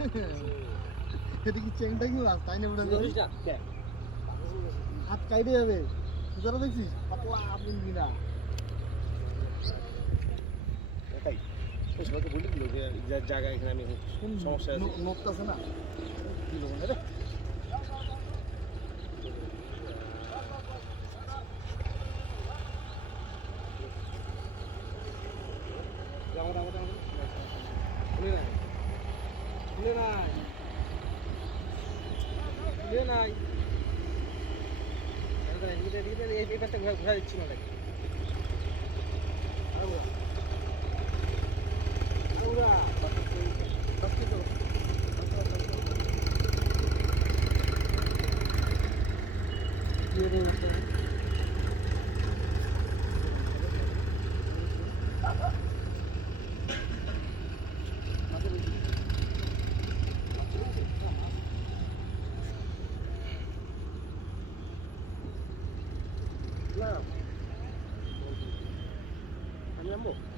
এটা কি চেংটা কি মাছ তাই না উড়ে যাবে হাত কাইটে যাবে যারা দেখছিস পাতলা আপনি কিনা এটাই তো সবাইকে বলে দিল যে জায়গা এখানে আমি সমস্যা আছে নোট আছে না কি লোক রে ঘুরা দিচ্ছি না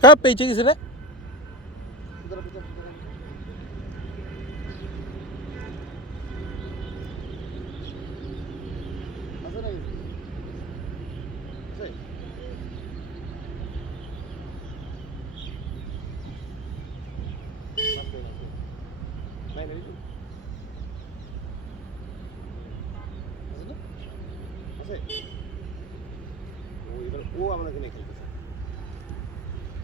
হ্যাঁ পেয়েছে গেছে রে ও আমাকে নিয়ে খেলতেছে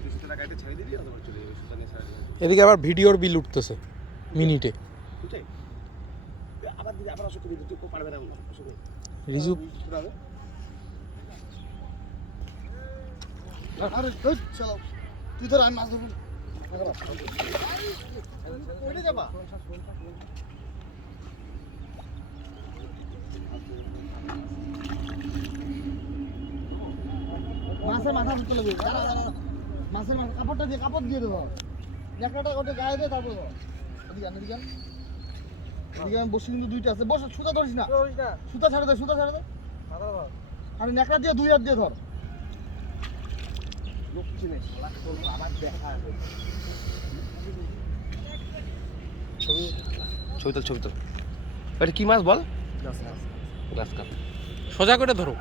কিছু টাকাটা ছেড়ে দিবি অথবা চলে যাবে সুতানে ছেড়ে দিবি এদিকে আবার ভিডিওর বিল উঠতেছে মিনিটে বুঝলি আবার দিদি আবার অসুখ করে দিতে পারবে না অসুখ রিজু আরে চল তুই ধর আমি মাছ ধরবো ওইটা যাবা মাছের মাথা ধরতে লাগবে মাছের মাথা কাপড়টা দিয়ে কাপড় দিয়ে দেবো একটা ওটা গায়ে দিয়ে তারপর এদিকে আমি বসে কিন্তু দুইটা আছে বস সুতা ধরিস না সুতা ছাড়ে দে আরে ন্যাকড়া দিয়ে দুই হাত দিয়ে ধর লোক চিনে আবার দেখা ছবি তোল এটা কি মাছ বল গ্লাস কাপ সোজা করে ধরো